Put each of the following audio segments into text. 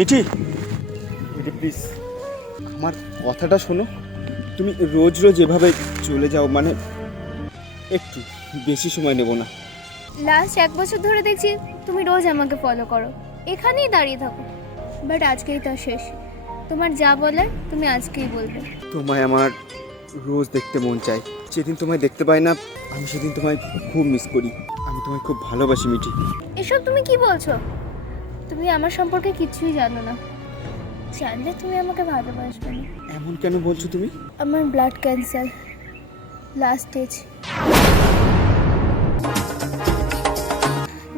Mithi, Mithi please আমার কথাটা শোনো। তুমি রোজ রোজ এভাবে চলে যাও, মানে একটু বেশি সময় নেব না। লাস্ট 1 বছর ধরে দেখছি তুমি রোজ আমাকে ফলো করো, এখানেই দাঁড়িয়ে থাকো। বাট আজকেই তো শেষ, তোমার যা বলার তুমি আজকেই বলবে। তোমায় আমার রোজ দেখতে মন চায়। যেদিন তোমায় দেখতে পাই না আমি সেদিন তোমায় খুব মিস করি। আমি তোমায় খুব ভালোবাসি মিঠি। এসব তুমি কি বলছো? তুমি আমার সম্পর্কে কিছুই জানো না। জানলে তুমি আমাকে ভালোবাসবে না। এমন কেন বলছো তুমি? আমার blood cancer last stage.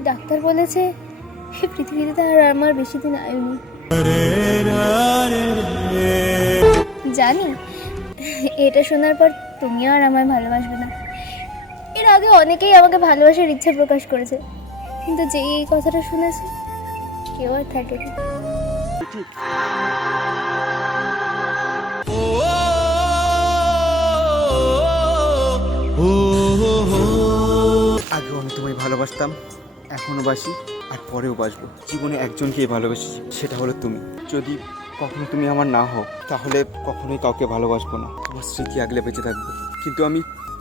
Doctor বলেছে এই পৃথিবীতে আর আমার বেশি দিন আয়ু নেই। জানি এটা শোনার পর তুমিও আর আমায় ভালোবাসবে না। এর আগে অনেকেই আমাকে ভালোবাসার ইচ্ছা প্রকাশ করেছে, কিন্তু যেই এই কথাটা শুনেছে কেউ আর থাকেনি। আগেও আমি তোমায় ভালোবাসতাম, এখনও বাসি, আর পরেও বাসবো। জীবনে একজনকেই ভালোবাসি, সেটা হলো তুমি। যদি কখনো তুমি আমার না হও তাহলে কখনোই কাউকে ভালোবাসবো না। তোমার স্মৃতি আগলে বেঁচে থাকবো, কিন্তু আমি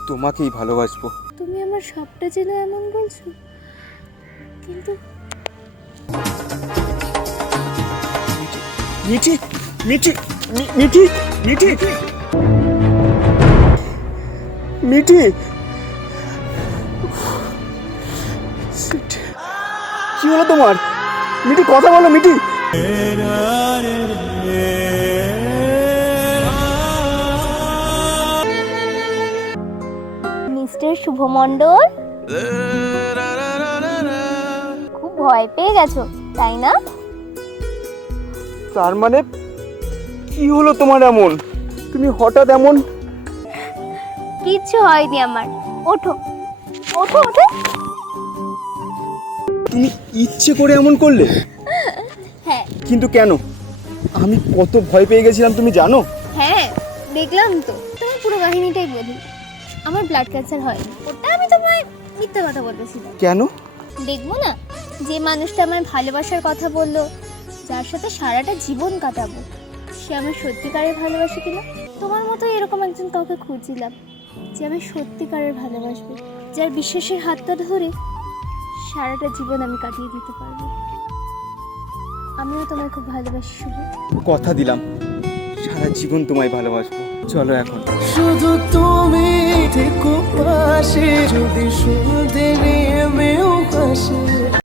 তোমাকেই ভালোবাসবো। তুমি আমার সবটা জেনে এমন বলছো, কিন্তু মিঠি, মিঠি, মিঠি, মিঠি, মিঠি, কি হলো তোমার? মিঠি কথা বলো মিঠি। মিস্টার শুভমণ্ডল, খুব ভয় পেয়ে গেছো তাই না? তার মানে কি হলো তোমার এমন? তুমি হঠাৎ এমন? কিচ্ছু হয়নি আমার। ওঠো ওঠো ওঠো। তুমি ইচ্ছে করে এমন করলে? হ্যাঁ কিন্তু কেন? আমি কত ভয় পেয়ে গেছিলাম তুমি জানো? হ্যাঁ দেখলাম তো। তোমার পুরো কাহিনীটাই বলি। আমার ব্লাড ক্যান্সার হয়নি, ওটা আমি তোমায় মিথ্যা কথা বলতেছিলাম। কেন? দেখবো না যে মানুষটা আমার ভালোবাসার কথা বললো, যার সাথে সারাটা জীবন কাটাবো, সে আমার সত্যিকারের ভালোবাসে কিনা। তোমার মতো এরকম একজন কাউকে খুঁজছিলাম যে আমি সত্যিকারের ভালোবাসবে, যার বিশ্বাসের হাতটা ধরে সারাটা জীবন আমি কাটিয়ে দিতে পারবো। আমিও তোমায় খুব ভালোবাসি শুভ। কথা দিলাম সারা জীবন তোমায় ভালোবাসবো। চলো এখন। শুধু তুমি থেকো পাশে, যদি শুনতে নিয়ে আমিও হাসি।